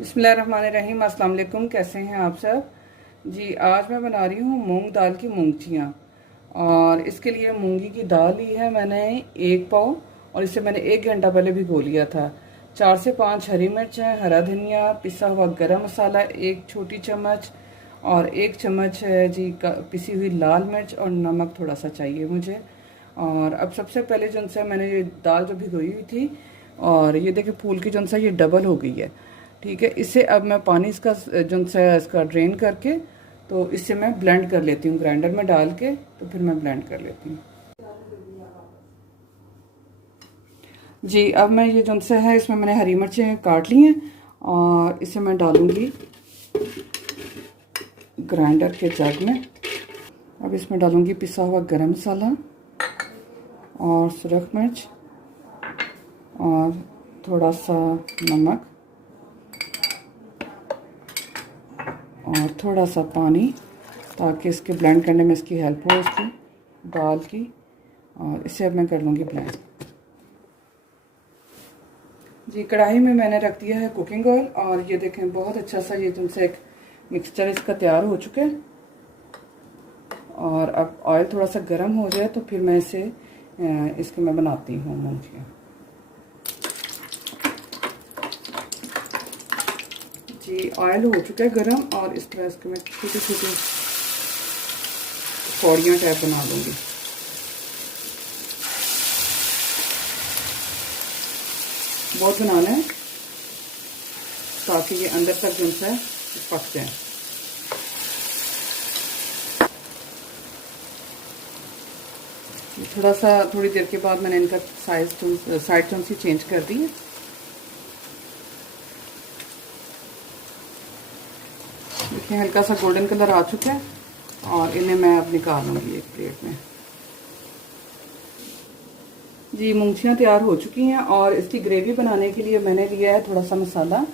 बिस्मिल्लाहिर्रहमानिर्रहीम। अस्सलाम वालेकुम। कैसे हैं आप सब जी। आज मैं बना रही हूँ मूंग दाल की मूंगचियाँ। और इसके लिए मूंगी की दाल ली है मैंने 1 पाव, और इसे मैंने 1 घंटा पहले भिगो लिया था। 4 से 5 हरी मिर्च है, हरा धनिया, पिसा हुआ गरम मसाला 1 छोटी चम्मच, और 1 चम्मच है जी पिसी हुई लाल मिर्च, और नमक थोड़ा सा चाहिए मुझे। और अब सबसे पहले जो सा मैंने ये दाल जो भिगोई हुई थी, और ये देखिए फूल की जो सा ये डबल हो गई है। ठीक है, इससे अब मैं पानी इसका जो सा इसका ड्रेन करके, तो इससे मैं ब्लेंड कर लेती हूँ ग्राइंडर में डाल के, तो फिर मैं ब्लेंड कर लेती हूँ जी। अब मैं ये जो सा है इसमें मैंने हरी मिर्चें काट ली हैं, और इसे मैं डालूंगी ग्राइंडर के जग में। अब इसमें डालूंगी पिसा हुआ गरम मसाला और सुरख मिर्च और थोड़ा सा नमक और थोड़ा सा पानी, ताकि इसके ब्लेंड करने में इसकी हेल्प हो इसकी दाल की। और इसे अब मैं कर लूँगी ब्लेंड जी। कढ़ाई में मैंने रख दिया है कुकिंग ऑयल, और ये देखें बहुत अच्छा सा ये तुमसे एक मिक्सचर इसका तैयार हो चुका है। और अब ऑयल थोड़ा सा गर्म हो जाए तो फिर मैं इसके मैं बनाती हूँ मूंगफलियाँ जी। ऑयल हो चुका है गरम, और इस तरह इसके मैं छोटी छोटी पौड़ियाँ टाइप बना लूँगी। बहुत बनाना है ताकि ये अंदर तक जो है पक जाए। थोड़ा सा थोड़ी देर के बाद मैंने इनका साइड सी चेंज कर दी है। देखिए हल्का सा गोल्डन कलर आ चुका है, और इन्हें मैं अब निकाल लूँगी एक प्लेट में जी। मूंगफलियाँ तैयार हो चुकी हैं, और इसकी ग्रेवी बनाने के लिए मैंने लिया है थोड़ा सा मसाला।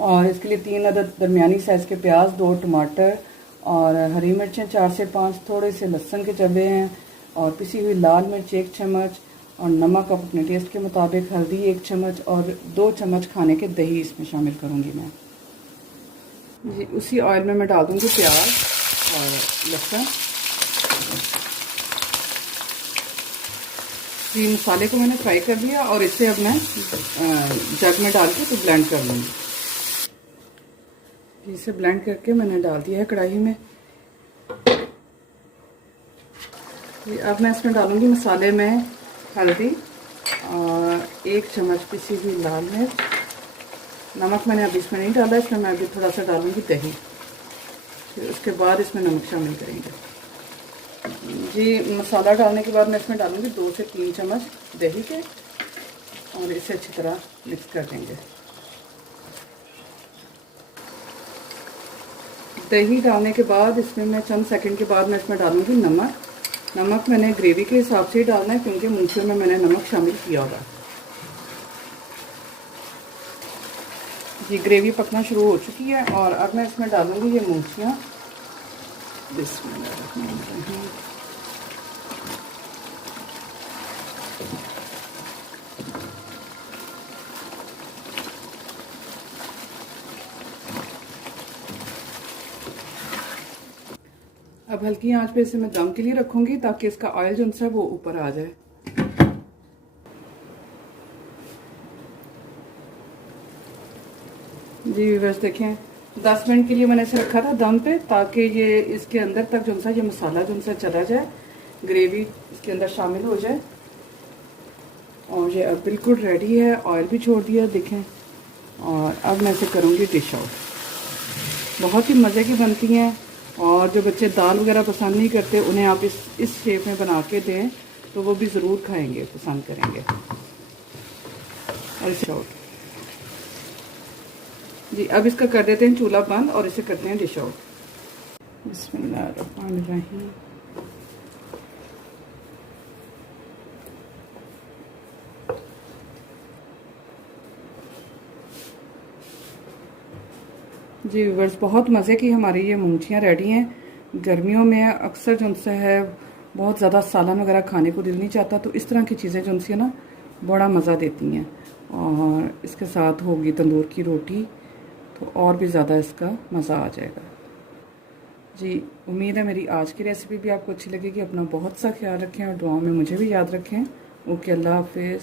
और इसके लिए 3 अदद दरमियानी साइज़ के प्याज, 2 टमाटर और हरी मिर्चें 4 से 5, थोड़े से लहसुन के जबे हैं, और पिसी हुई लाल मिर्च 1 चम्मच, और नमक अपने टेस्ट के मुताबिक, हल्दी 1 चम्मच, और 2 चम्मच खाने के दही इसमें शामिल करूँगी मैं जी। उसी ऑयल में मैं डाल दूँगी प्याज और लहसुन जी। मसाले को मैंने फ्राई कर लिया, और इसे अब मैं जग में डाल के तो ब्लेंड कर लूँगी जी। इसे ब्लेंड करके मैंने डाल दिया है कढ़ाई में जी। अब मैं इसमें डालूँगी मसाले में हल्दी और 1 चम्मच पिसी हुई लाल मिर्च। नमक मैंने अभी इसमें नहीं डाला, इसमें मैं अभी थोड़ा सा डालूँगी दही, फिर उसके बाद इसमें नमक शामिल करेंगे जी। मसाला डालने के बाद मैं इसमें डालूँगी 2 से 3 चम्मच दही के, और इसे अच्छी तरह मिक्स कर देंगे। दही डालने के बाद इसमें मैं चंद सेकंड के बाद मैं इसमें डालूँगी नमक। नमक मैंने ग्रेवी के हिसाब से ही डालना है, क्योंकि मूंगफलियों में मैंने नमक शामिल किया होगा जी। ग्रेवी पकना शुरू हो चुकी है, और अब मैं इसमें डालूँगी ये मूंगफलियाँ। बिस्मिल्लाहिर्रहमानिर्रहीम। अब हल्की आंच पे इसे मैं दम के लिए रखूँगी, ताकि इसका ऑयल जो है वो ऊपर आ जाए जी। बस देखें 10 मिनट के लिए मैंने इसे रखा था दम पे, ताकि ये इसके अंदर तक जो सा ये मसाला जो सा चला जाए, ग्रेवी इसके अंदर शामिल हो जाए। और ये अब बिल्कुल रेडी है, ऑयल भी छोड़ दिया देखें। और अब मैं इसे करूँगी डिश आउट। बहुत ही मज़े की बनती हैं, और जो बच्चे दाल वगैरह पसंद नहीं करते उन्हें आप इस शेप में बना के दें तो वो भी ज़रूर खाएंगे, पसंद करेंगे। और डिश आउट जी। अब इसका कर देते हैं चूल्हा बंद, और इसे करते हैं डिश आउट। बिस्मिल्लाहिर्रहमानिर्रहीम। जी व्यूअर्स, बहुत मज़े की हमारी ये मूंगफलियाँ रेडी हैं। गर्मियों में अक्सर जो सा है बहुत ज़्यादा सालन वगैरह खाने को दिल नहीं चाहता, तो इस तरह की चीज़ें जो सी है ना बड़ा मज़ा देती हैं। और इसके साथ होगी तंदूर की रोटी, तो और भी ज़्यादा इसका मज़ा आ जाएगा। जी उम्मीद है मेरी आज की रेसिपी भी आपको अच्छी लगेगी। अपना बहुत सा ख्याल रखें और दुआ में मुझे भी याद रखें। ओके, अल्लाह हाफिज़।